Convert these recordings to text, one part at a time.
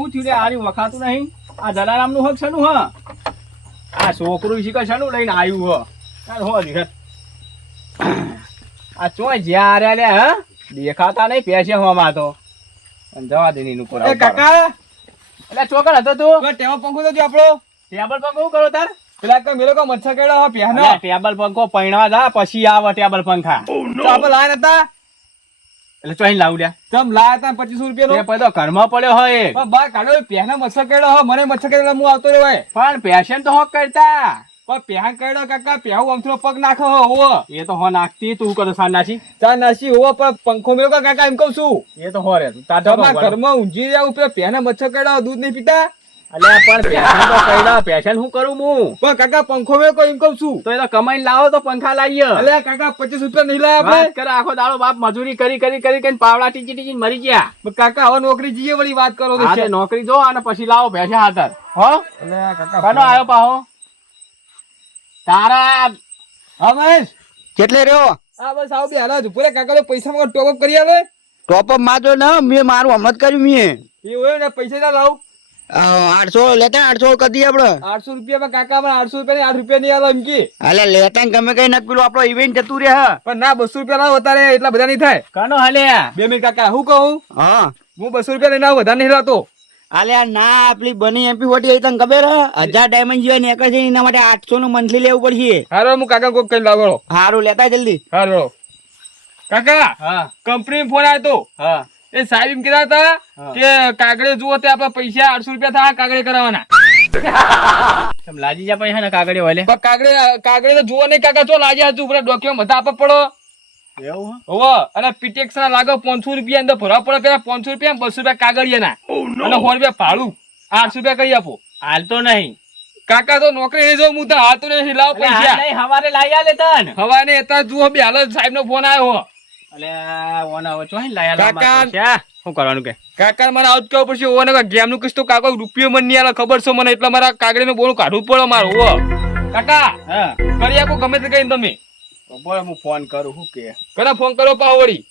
હું થયું રે આરી વખાતું નહીં આ જલારામ નું હક શેનું હ આ છોકરું શીખર શેનું લઈને આવ્યું હ હો ધીરજ આ ચોય જ્યાં આર્યા લે હ દેખાતા નહીં પેશે હોમાં તો જવા દે એનું કોરા કાકા એટલે ચોકડ હતો તું ટેબલ પંખો તો આપણો ટેબલ પંખો શું કરો તાર પેલા કે મેલો કો મચ્છર કેડો હ પ્યાનો ટેબલ પંખો પૈણવા જા પછી આવે ટેબલ પંખા તો આપણે લાયા નતા એટલે ચોઈ લાવડ્યા તમ લાયા તા 2500 રૂપિયા એ તો ઘરમાં પડ્યો હોય પણ બા કાઢો પ્યાનો મચ્છર કેડો હ મને મચ્છર કેડો હું આવતો રહ્યો પણ પેશન તો હોક કરતા પણ પ્યાન કેડો કાકા પ્યાહુ અમથરો પગ નાખો હો એ તો હો નાખતી તું કરો સાનાસી ચા નાસી હો પણ પંખો મેલો કાકા એમ કહું છું એ તો હો રે તારા ઘરમાં ઊંઘી રહ્યા ઉપર પ્યાના મચ્છર કેડો દૂધ નહીં પીતા અલ્યા પણ પેશન તો કઈડા પેશન શું કરું હું પણ કાકા પંખો મેલો કોઈ એમ કહું છું તો એ તો કમાઈને લાવો તો પંખા લાવીએ અલ્યા કાકા 25 રૂપિયા નહીં લાયા આપણે વાત કરે આખો દાડો બાપ મજૂરી કરી કરી કરી કરીને પાવડા ટીચી ટીચી મરી ગયા પણ કાકા હવે નોકરી જઈએ વળી વાત કરો તો છે નોકરી જો અને પછી લાવો ભેંસે હાથર હો અલ્યા કાકા કનો આયો પાહો તારા હા મહેશ કેટલે રહ્યો હા બસ આવ બે હાલા જ પૂરે કાકા પૈસા માં ટોપ અપ કરી આવે ટોપ અપ માં તો ને મેં મારું હમત કર્યું મેં એ હોય ને પૈસા ના લાવ 800 લેતા 800 કદી આપડે 800 રૂપિયા માં કાકા માં 800 રૂપિયા ની 8 રૂપિયા નહીં આલો એમ કે અલે લેતા ને ગમે કઈ નથી પેલું આપણો ઇવેન્ટ જતું રહે પણ ના 200 રૂપિયા લાવ વધારે એટલા બધા નહીં થાય કનો હાલે 2 મિનિટ કાકા હું કહું હા હું 200 રૂપિયા લઈને આવું વધારે નહીં લાવતો અલ્યા ના આપલી બની એમપી વટી તને ખબર હે 1000 ડાયમંડ જેવા નીકળે છે એના માટે 800 નું મંથલી લેવું પડશે હારો હું કાકા કોક કઈ લાવો હારું લેતા જલ્દી હારો કાકા હા કંપની ફોન આવ્યો તો હા એ સાહેબ એમ કીધા હતા કે કાગળે જુઓ તે આપડે પૈસા 800 રૂપિયા થાય કાગળે કરાવવાના તમ લાજી જા પૈસા ને કાગળે વાલે પણ કાગળે તો જુઓ નહીં કાકા ચો લાગ્યા હતું પૂરા ડોક્યુમેન્ટ બધા આપવા પડો એવું હોવો અને પીટેક્સ ના લાગો 500 રૂપિયા અંદર ભરવા પડે પેલા 500 રૂપિયા 200 રૂપિયા કાગળિયા ના અને 100 રૂપિયા ભાડું 800 રૂપિયા કરી આપો હાલ તો નહીં કાકા તો નોકરી નહીં જો હું તો હાથ નહીં લાવ પૈસા નહીં હવારે લાવી આલે તન હવા ને અત્યારે જુઓ બે હાલ સાહેબ નો ફોન આવ્યો અલે ઓના હવે ચોઈ લાયા કાકા. પૈસા શું કરવાનું કે કાકા મને આવું જ કેવું પડશે ઓને ગેમ નું કીધું કાકા રૂપિયો મને નહીં આલે ખબર છે મને એટલે મારા કાગળે મેં બોલું કાઢવું પડે મારું હો કાકા હા કરી આપો ગમે તે કઈ તમે તો બોલ હું ફોન કરું શું કે કરા ફોન કરો પાવ વળી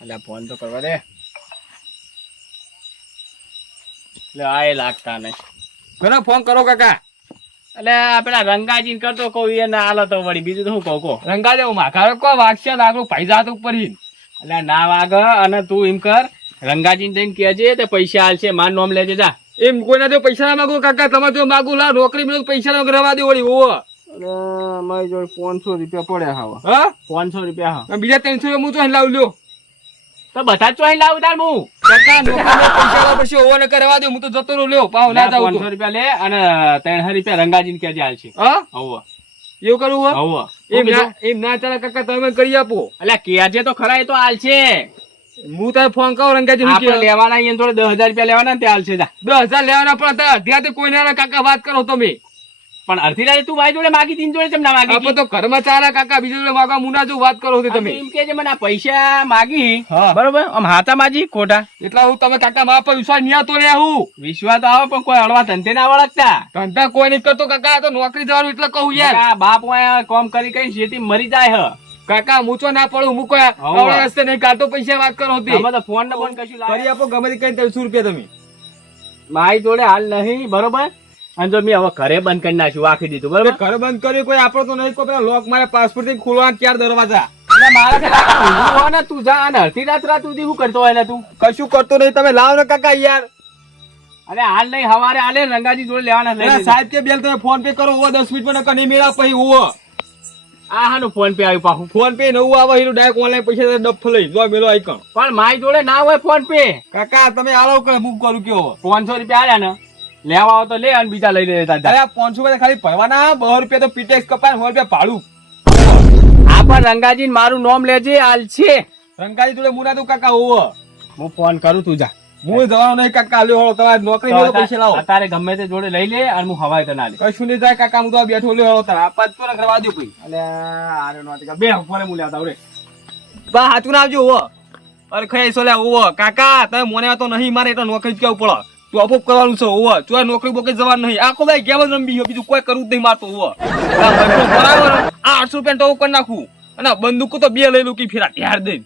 અલ્યા ફોન તો કરવા દે એટલે આય લાગતા નહીં કરા ફોન કરો કાકા એટલે પેલા રંગાજી કરતો કહું એ ના હાલો તો વળી બીજું તો શું કહું કહો રંગા દેવું માખા કો વાગશે લાગુ પૈસા હાથ ઉપર એટલે ના વાગ અને તું એમ કર રંગાજી જઈને કહેજે તે પૈસા હાલશે માર નોમ લેજે જા એમ કોઈના જો પૈસા ના માંગુ કાકા તમારે જો માંગુ લા નોકરી મેળવું પૈસા ના રવા દે વળી ઓવો મારી જોડે 500 રૂપિયા પડ્યા હવે હા 500 રૂપિયા હા બીજા 300 હું તો લાવ લ્યો તો બધા જ ચોઈ લાવું તાર હું કાકા નોકરી પૈસા લાવ પછી ઓવો ને કરવા દે હું તો જતો રહું લ્યો પાવ ના જાવ 500 રૂપિયા લે અને 300 રૂપિયા રંગાજીને કહેજે હાલશે હા હોવ એવું કરવું હો હોવ એમ ના ચાલે કાકા તમે કરી આપો એટલે કહેજે તો ખરા એ તો હાલશે હું તારે ફોન કરું રંગાજી આપણે લેવાના અહીંયા થોડે 10,000 રૂપિયા લેવાના ને તે હાલશે જા 10,000 લેવાના પણ અધ્યાથી કોઈ ના કાકા વાત કરો તમે પણ અડધી રાતે તું મારી જોડે માગી તીન જોડે કેમ ના માગી આપણે તો ઘરમાં ચાલે કાકા બીજા જોડે માગવા મુના જો વાત કરો છો તમે એમ કે મને આ પૈસા માગી હા. બરોબર આમ હાથા માજી ખોટા એટલા હું તમે કાકા મારા પર વિશ્વાસ નહીં આવતો રે હું વિશ્વાસ તો આવે પણ કોઈ હળવા ધંધે ના વળગતા ધંધા કોઈ નહીં કરતો કાકા આ તો નોકરી જવાનું એટલે કહું યાર આ બાપ વાયા કોમ કરી કઈ શેતી મરી જાય હ કાકા મૂચો ના પડું હું કોઈ આવડા રસ્તે નહીં કાઢતો પૈસા વાત કરો હતી આમાં તો ફોન ને ફોન કશું કરી આપો ગમે તે કઈ 300 રૂપિયા તમે મારી જોડે હાલ નહીં બરોબર અને જો મેં હવે ઘરે બંધ કરી નાખ્યું વાખી દીધું બરોબર ઘર બંધ કર્યું કોઈ આપણો તો નહીં કોઈ પેલા લોક મારે પાસપોર્ટ થી ખોલવા 4 દરવાજા એટલે મારા ઊંઘું હોય ને તું જા અને અડધી રાત સુધી શું કરતો હોય ને તું કશું કરતો નહીં તમે લાવ ને કાકા યાર અરે હાલ નહીં હવારે હાલે રંગાજી જોડે લેવાના લઈ લેજે. સાહેબ કે બેલ તમે ફોન પે કરો ઓ 10 મિનિટ માં નહીં મેળા પછી ઓ આ હાનું ફોન પે આવ્યું પાછું ફોન પે નવું આવે હીરો ડાયરેક્ટ ઓનલાઈન પૈસા ડફ લઈ જો મેલો આઈકન પણ મારી જોડે ના હોય ફોન પે કાકા તમે આલો કરે બુક કરું કયો 500 રૂપિયા આલ્યા ને લેવા આવો તો લે અને બીજા લઈ લેતા અરે આ 500 રૂપિયા ખાલી ભરવાના 200 રૂપિયા તો પીટેક્સ કપાય 100 રૂપિયા ભાડું આ પણ રંગાજી મારું નામ લેજે હાલ છે રંગાજી જોડે મુના તું કાકા હોવો હું ફોન કરું તું જા હું જવાનો નહીં કાકા લ્યો હળો તમારે નોકરી મેળો પૈસા લાવો અત્યારે ગમે તે જોડે લઈ લે અને હું હવાઈ તને આલી કશું નહીં થાય કાકા હું તો આ બેઠો લ્યો હળો તારા આપા તો ને કરવા દો કોઈ એટલે આરે નો બે ફોને હું લેતા આવડે બા હાથું ના આવજો હોવો અરે ખઈ સોલે હોવો કાકા તમે મોને તો નહીં મારે એટલે નોકરી જ કેવું પડે તું અપોપ કરવાનું છે હોવો જો નોકરી બોકે જવાનું નહીં આખો ભાઈ ગેમ જ રમી બીજું કોઈ કરવું જ નહીં મારતો હોવો બરાબર આ 800 રૂપિયા તો કરી નાખું અને બંદૂક તો 2 લઈ લઉં કે ફેરા ત્યાર દઈ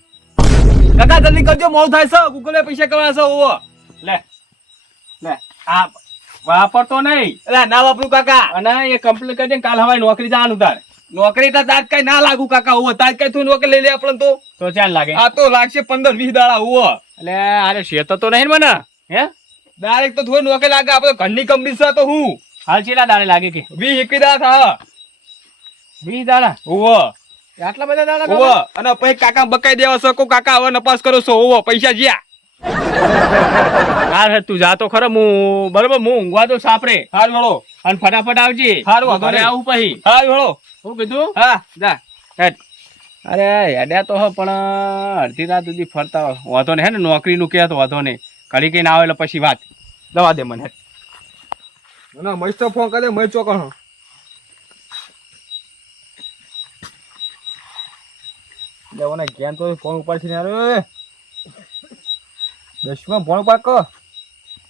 કાકા જલ્દી કરજો મોડું થાય છે ગૂગલ પે પૈસા કરવા છે હોવો લે લે આ વાપરતો નહીં એટલે ના વાપરું કાકા. અને એ કમ્પ્લીટ કરી દે ને કાલ હવારે નોકરી જવાનું તાર નોકરી તો તાજ કઈ ના લાગુ કાકા. હોવો તાજ કઈ તું નોકરી લઈ લે આપણે તો ચાલ લાગે આ તો લાગશે 15-20 દાડા. હોવો એટલે અરે શેતો તો નહીં ને મને હે ડાયરેક્ટ તો થોડી નોકરી લાગે. આપણે ઘરની કંપની છે તો હું હાલ ચેલા દાડે લાગે કે 20-21 દાડા થા. 20 દાડા હોવો આટલા બધા દાડા હોવો. અને પછી કાકા બકાઈ દેવા શકો. કાકા હવે નપાસ કરો છો. હોવો પૈસા જ્યાં હાર તું જાતો ખરો હું બરોબર હું ઊંઘવા તો સાપરે હારું હળો. અને ફટાફટ આવજે હારું, વાંધો ઘરે નહીં. આવું પછી હારું હળો. શું કીધું હા જા. હેડ. અરે હેડ્યા તો હ પણ અડધી રાત સુધી ફરતા વાંધો નહીં હે ને નોકરીનું કે તો વાંધો નહીં ઘડી કઈ ના આવે એટલે પછી વાત દવા દે મને હેડ. ના મસ્ત તો ફોન કરે મય ચોકણ લેવાના ગેમ તો ફોન ઉપાડ છે ને યાર. દસમાં ફોન ઉપાડ કો.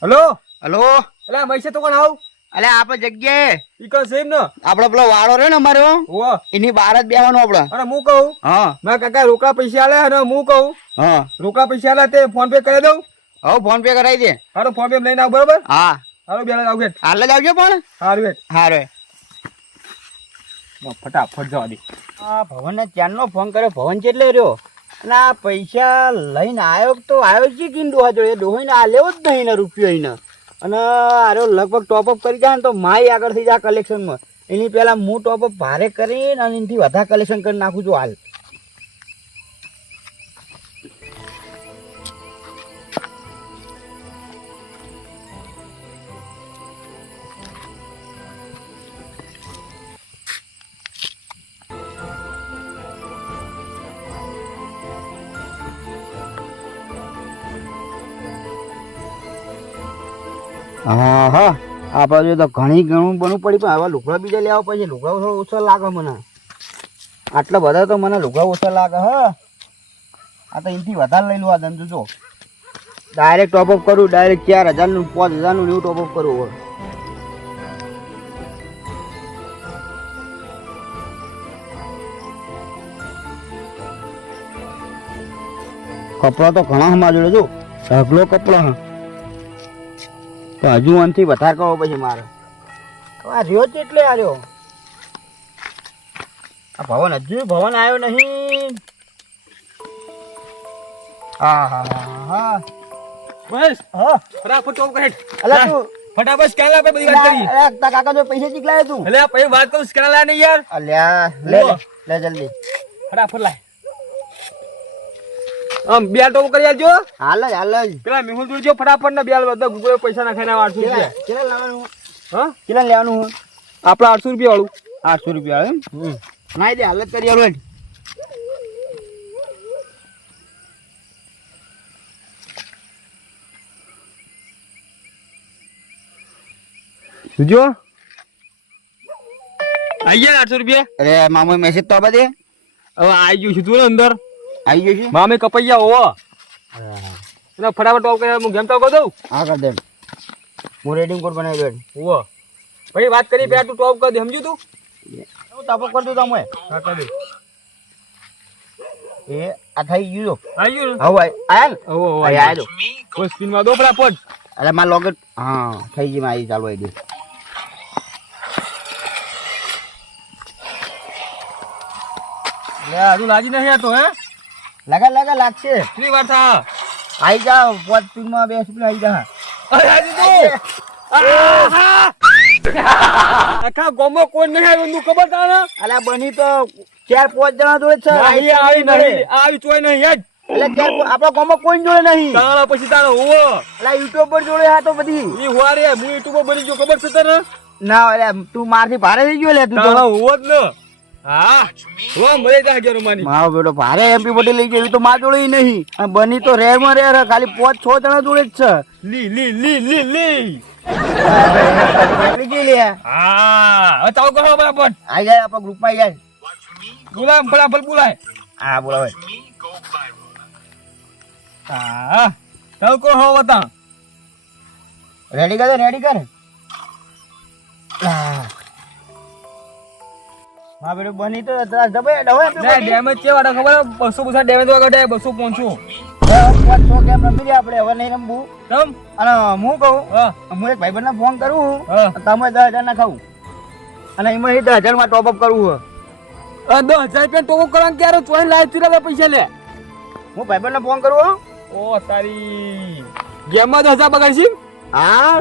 હેલો હલો એટલે મય તો કોણ આવ અલે આપણે જગ્યાએ ઈ કર સેમ ને આપડે પેલો વાળો રહ્યો ને અમારો હોવા. એની બહાર જ બેવાનું આપડે. અને હું કહું હા મેં કાકા રોકડા પૈસા આલે અને હું કહું હા રોકડા પૈસા આલે તે ફોન પે કરી દઉં. હવે ફોન પે કરાવી દે. હારો ફોન પે લઈને આવ બરોબર. હા હારો બેલા આવ ગેટ. હાલ જ આવજો પણ. હારું વેટ હારે ફટાફટ જવા દે. આ ભવનને ચાંદનો ફોન કર્યો. ભવન ચેટલે રહ્યો અને આ પૈસા લઈને આવ્યો તો આવ્યો છે કે ડોહા જોડે ડોહીને આ લેવો જ નહીં ને રૂપિયો એને. અને આરો લગભગ ટોપઅપ કરી જાય ને તો માય આગળ થઈ જાય કલેક્શનમાં. એની પહેલા હું ટોપઅપ ભારે કરીને અને એનાથી વધારે કલેક્શન કરી નાખું છું હાલ. હા હા આપણે તો ઘણી ઘણું બનવું પડી પણ હવે લુગડા બીજા લેવા પછી લુગડા થોડો ઓછા લાગે મને. આટલા બધા તો મને લુગડા ઓછા લાગે. હા આ તો એનાથી વધારે લઈ લો આ ધંધો. જો ડાયરેક્ટ ટોપઅપ કરું ડાયરેક્ટ 4000નું 5000નું એવું ટોપઅપ કરું. હવે કપડા તો ઘણા હમણાં જોડે જો ઢગલો કપડા હા. તો હજુ આનથી વધારે કરવો પછી મારે. આ રહ્યો જ એટલે આ રહ્યો. આ ભવન હજુ ભવન આવ્યો નહીં. હા હા હા હા બસ હા ફટાફટ ટોપ કરે. અલા તું ફટાફટ સ્કેન લા બધી વાત કરી. અલા તારા કાકા જો પૈસા ચીકલાયો તું. એટલે પછી વાત કરું સ્કેન લા નહીં યાર. અલ્યા લે લે, લે જલ્દી. ફટાફટ લાય. આમ બે ટોપ કરી આલજો. હાલ જ હાલ જ. પેલા મેહુલ જોડજો ફટાફટ ને બે બધા ગૂગલ પૈસા નાખાઈને 800 રૂપિયા. કેટલા લાવવાનું? હા કેટલા લેવાનું? આપડા 800 રૂપિયા વાળું. 800 રૂપિયા એમ. નાઈ દે હાલત કરી આલો. જોજો આઈ ગયા 800 રૂપિયા. અરે મામો મેસેજ તો આપા દે. હવે આઈ ગયું છે તું અંદર આવી ગયો છે. મામે કપૈયા હોવો એટલે ફટાફટ ટોપ કરી હું ગેમ તો કહી દઉં. હા કર દે. હું રેડિંગ કોડ બનાવી દઉં. હોવો ભાઈ વાત કરી પેલા તું ટોપ કરી દે સમજ્યું તું. હું તાપો કર દઉં તમે. હા કરી દે. એ આ થઈ ગયું. આઈ ગયું ને? હવે આયા ને. હોવો હોવો આયા દો. કોઈ સ્પિન માં દો ફટાફટ. અરે માર લોકેટ હા થઈ ગઈ મારી ચાલુ આવી દે. લે હજુ લાજી નહીં આતો હે. લગા લગા લાગશે. કેટલી વાર થા. આવી જાઓ 5 સ્પીડમાં 2 સ્પીડ આવી જા. અરે હાજી તું આખા ગોમો કોઈ નહીં આવ્યું તું ખબર તાને. અલા બની તો 4-5 જણા જોડે છે. નહીં આવી નહીં આવી ચોય નહીં યાર. એટલે આપણા ગામમાં કોઈ જોડે નહીં. તારા પછી તારો હોવો અલા યુટ્યુબર જોડે હા તો બધી ઈ હોરે હું યુટ્યુબર બની ગયો ખબર છે તને. ના અરે તું મારથી ભારે થઈ ગયો લે તું તારા તો. હોવો જ ને. હા હો મરે જા ગયો રમાની. મારો બેટો ભારે એમપી પટેલ લઈ ગયો. એ તો માર જોડે નહીં. અને બની તો રેર માં રેર ખાલી 5-6 જણા જોડે જ છે. લી લી લી લી લી. નીકળી ગઈ લે. હા હવે તાવ કરો બરાબર. આવી જાય આપણા ગ્રુપમાં આવી જાય. બોલાય ફટાફટ બોલાય. હા બોલાવે. હા તાવ કરો હો બતા. રેડી કર રેડી કર. હા બેટો બની તો દબાઈ ડવે ડેમેજ છે વાડા ખબર 200 ડેમેજ વગર 200 પહોંચું. પાંચ કેમ રમી રહ્યા આપણે હવે નહીં રમવું. તમ અને હું કહું હા હું એક ભાઈબંધને ફોન કરું હા તમે 10,000 ના ખાવું અને એમાં 10,000 માં ટોપઅપ કરવું છે. 10,000 રૂપિયા ટોકો કરવાનું ક્યારે ચોઈ લાઈટ થી પૈસા લે હું ભાઈબંધને ફોન કરું હો. ઓ તારી ગેમમાં 10,000 બગાડશી હા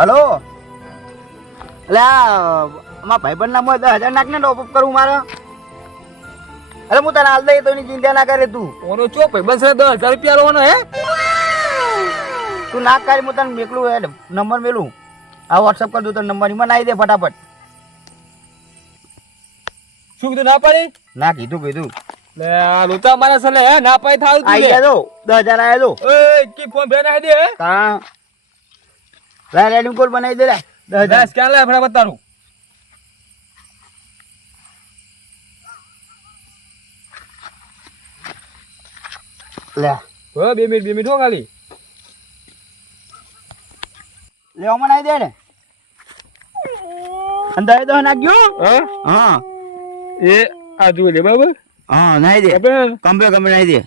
હલો એટલે અમારા ભાઈબંધના મોં 10,000 નાખને ટોપઅપ કરવું મારે. અરે હું તને હાલ દઈ તો એની ચિંતા ના કરે તું. ઓનો ચો ભાઈબંધ છે 10,000 રૂપિયા લેવાનો હે તું નાખ કરી હું તને મેકલું નંબર મેલું આ વોટ્સઅપ કરી દઉં તો નંબર એમાં નાખી દે ફટાફટ. શું કીધું ના પાડી ના કીધું લે આ લોચા મારા સલે હે ના પાઈ થાવ આઈ ગયા તો 10,000 આયા તો ઓય કી ફોન ભે ના દે હે હા લા રેડી કોલ બનાવી દે લે 10,000 બસ ક્યાં લે ફટાફટ તારું લે હો 2 મિનિટ હો ખાલી લેવામાં નાખી દે ને અંદર તો નાખ્યો હા હા એ આ જો લે બરાબર હા નાખી દે હવે કમ્પ્લે નાખી દે.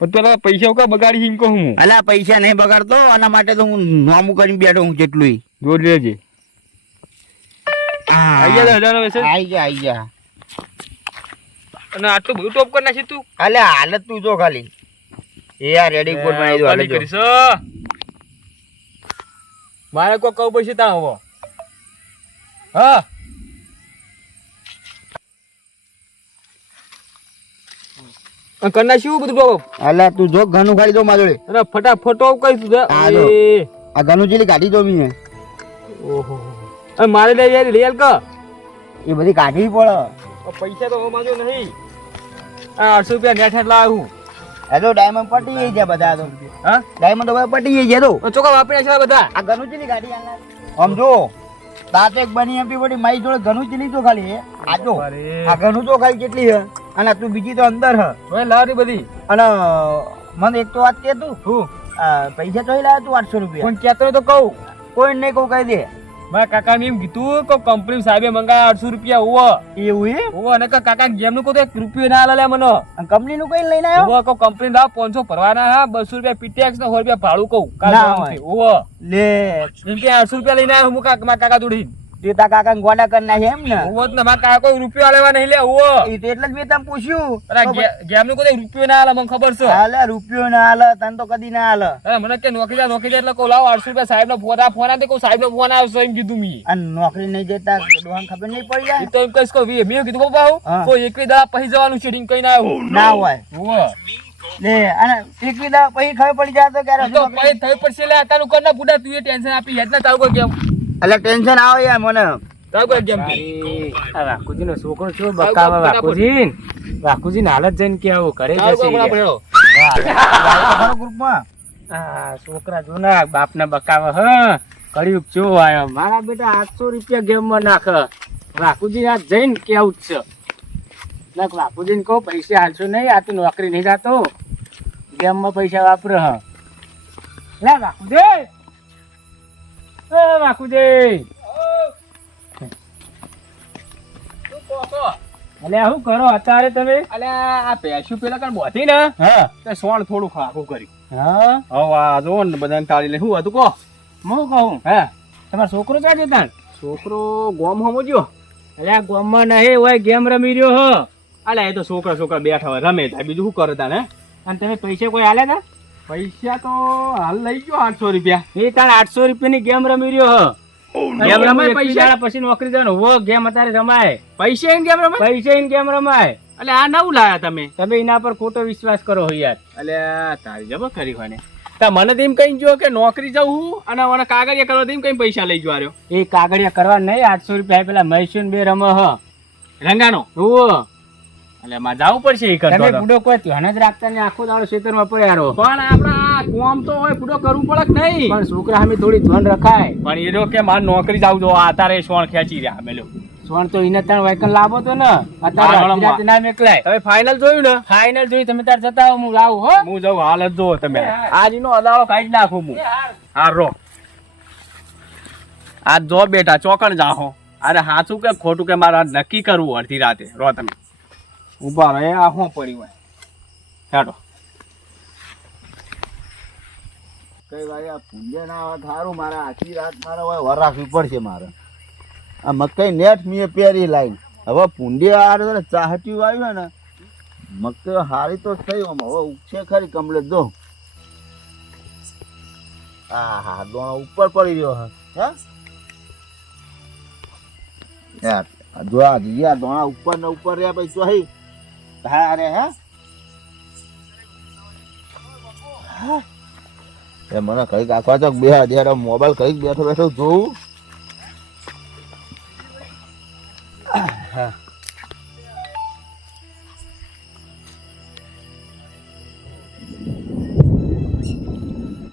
પણ પેલા પૈસા કા બગાડી હિમ કહું હું અલા પૈસા નહીં બગાડતો આના માટે તો હું નોમું કરીને બેઠો હું જેટલું જોડ લેજે આઈ ગયા 10,000 મેસેજ આઈ ગયા અને આટલું બધું ટોપ કરી નાખી તું અલે હાલત તું જો ખાલી એ યાર રેડી કોડ બનાવી દો ખાલી કરીશ મારે કોઈ કહું પછી તા હવે હા કરના શું બધું ટોપ અલા તું જો ઘણું ખાલી દો મારી જોડે. અરે ફટાફટ ટોપ કરી તું હા, જો. આ ઘણું જેલી કાઢી દો મી ઓહો અરે મારે લે યાર લે ક એ બધી કાઢવી પડે. પૈસા તો માજો નહીં આ 800 રૂપિયા નેટ હેઠ લાવ્યો હું એ તો ડાયમંડ પટી ગયા બધા તો હા ડાયમંડ હવે પટી ગયા તો ચોકા વાપરી છે બધા આ ઘણું જેલી કાઢી આમ જો તાતે એક બની એમપી પડી મારી જોડે ઘણું જેલી તો ખાલી હે આ જો અરે આ ઘણું તો ખાલી કેટલી હે અને તું બીજી તો અંદર હ ઓય લારી બધી અને મને એક તો વાત કે તું હું પૈસા તો લાવ્યો તું 800 રૂપિયા કોણ કહેતો તો કહું કોઈ નહીં કહું કહી દે મારા કાકા ને એમ કીધું કે કંપની સાહેબે મંગાયા 800 રૂપિયા હોવો એવું હે હોવો અને કાકા ગેમ નું કોઈ 1 રૂપિયો ના આલે મને કંપની નું કઈ લઈને આવ્યો હોવો કો કંપની ના 500 ભરવાના હા 200 રૂપિયા પીટીએક્સ ને 100 રૂપિયા ભાડું કહું ના હોય. હોવો લે એમ કે 800 રૂપિયા લઈને આવ્યો હું મારા કાકા જોડી તે તા કાકા ગોડા કરી નાખે એમ ને હોવો જ ને મારા કાકા કોઈ રૂપિયો આલેવા નહીં લે હોવો એ તો એટલે જ મેં તને પૂછ્યું અરે ગેમ નું કોઈ 1 રૂપિયો ના આલે મને ખબર છે હાલે રૂપિયો ના હાલે તને તો કદી ના હાલે અરે મને કે નોકરી જાય એટલે કહું લાવો 800 રૂપિયા સાહેબ નો ફોન આ કહું સાહેબ નો ફોન આવશે એમ કીધું મી અને નોકરી નહીં જતા ડોહાને ખબર નહીં પડી એ જાય તો એમ કહીશ કહું મેં કીધું કહું બાહુ હા. કોઈ એકવી દડા પછી જવાનું છે કઈ ના આવ્યું ના હોય હોવો લે અને એકવી દા પછી ખબર પડી જાય તો ક્યારે તો પછી થઈ પડશે લે તારું કરના બુડા તું એ ટેન્શન આપી હેડ ના તારું કોઈ કેમ એટલે ટેન્શન આવે યાર મને તારું કોઈ કેમ વાકુજી નો છોકરો છો બકાવા વાકુજી ની હાલત જઈને કે આવું ઘરે જશે ગ્રુપમાં આ છોકરા જોના બાપ ના બકાવા હ કળિયુગ જો આયો મારા બેટા 800 રૂપિયા ગેમ માં નાખ વાકુજી આ જઈને કેવું જ છે ના વાકુજી ને કહો પૈસા હાલશો નહીં આ તો નોકરી નહીં જાતો ગેમ માં પૈસા વાપરે હ લે વાકુજી એ વાકુજી અલે શું કરો અત્યારે તમે અલે આ પેશું પેલા કણ બોધી ને હા તે સોણ થોડું ખાખું કર્યું હા હવે આ જો ને બધાને તાળી લે શું હતું કહો હું કહું હે તમારો છોકરો ક્યાં જતા છોકરો ગોમ સમજ્યો અલે આ ગામમાં નહીં હોય ગેમ રમી રહ્યો હો અલ્યા એ તો છોકરા બેઠા હોય રમે થાય બીજું શું કરે તાને અને તમે પૈસા કોઈ આલ્યા હતા પૈસા તો હાલ લઈ ગયો 800 રૂપિયા એ તાણ 800 રૂપિયાની ગેમ રમી રહ્યો હો ગેમ રમાય પૈસા પછી નોકરી જવાનું હો ગેમ અત્યારે રમાય પૈસા એને કેમ રમાય પૈસા ની ગેમ રમાય એટલે આ નવું લાયા તમે તમે એના પર ખોટો વિશ્વાસ કરો હો યાર અલ્યા તારી જબર કરી હોય ને તા મને તો એમ કઈ જો કે નોકરી જવું અને મને કાગળિયા કરવા એમ કઈ પૈસા લઈ જવા રહ્યો એ કાગળિયા કરવા નહીં 800 રૂપિયા પેલા મહેસૂન બે રમે હ રંગાનો હો એટલે માં જવું પડશે એ કરતો તમે તો. બુડો કોઈ ધ્યાન જ રાખતા ને આખો દાડો ખેતરમાં પડ્યા રહો પણ આપડા કોમ તો હોય પૂરો કરવું પડે કે નહીં પણ છોકરા સામે થોડી ધ્યાન રખાય પણ એ જો કે મારે નોકરી જાવ જો આ તારે સોણ ખેંચી રહ્યા અમે લોકો સોણ તો એને તાણ વાયકન લાવો તો ને હા, અત્યારે હા, રાતે ના મેકલાય તમે ફાઇનલ જોયું ને ફાઇનલ જોઈ તમે તાર જતા આવો હું લાવું હો હું જાઉં હાલ જ જો તમે આજનો અદાળો કાઢી નાખું હું હા રો આજ જો બેટા ચોકણ જાહો અરે સાચું કે ખોટું કે મારે આજ નક્કી કરવું અડધી રાતે રો તમે ઉભા રહે આ શું પડ્યું હોય હેડો. કઈ ભાઈ આ પૂંજે ના આવે થારું મારે આખી રાત મારે વર રાખવી પડશે મારે. આ મકઈ નેટ મેં પહેરી લાઈન હવે પૂંડે આ ચાહટી આવ્યું ને મકઈ હારી તો થઈ હવે ઉગશે ખરી કમ્પ્લેટ દો. હા હા દોણો ઉપર પડી રહ્યો હે યાર જો આ દોણા ઉપર ને ઉપર રહ્યા પછી ચોહી હા અરે હે એ મને કઈક આખવા તો બે હજાર મોબાઈલ કઈક બેઠો બેઠો જોઉં.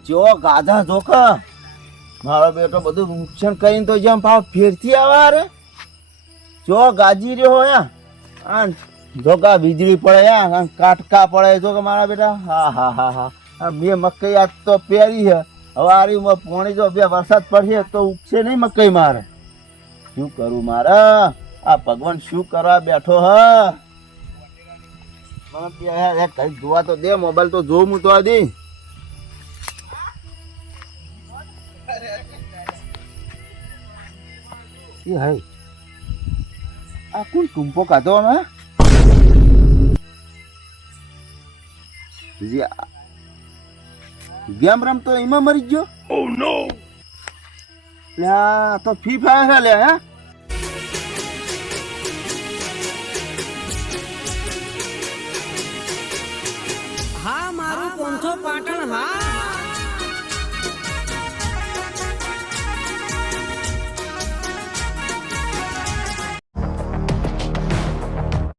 જો ગાધા જોકા મારો બેટો બધું નુકસાન કરીને તો જેમ ભાવ ફેરથી આવે રે જો ગાજી રહ્યો યા જોકા વીજળી પડે યા કાટકા પડે જો કે મારા બેટા હા હા હા હા આ બે મકઈ આજ તો પહેરી છે હવે આરી પોણી જો બે વરસાદ પડશે તો ઉગશે નહીં મકઈ મારે શું કરું મારે આ ભગવાન શું કરવા બેઠો હ મને કઈ જોવા તો દે મોબાઈલ તો જોઉં હું તો આદી એ હાય આ કોણ ટૂંપો કાઢો ને ગેમ રમતો એમાં મરી ગયો. ઓ નો લ્યા તો ફ્રી ફાયર લે હે હા મારું 500 પાટણ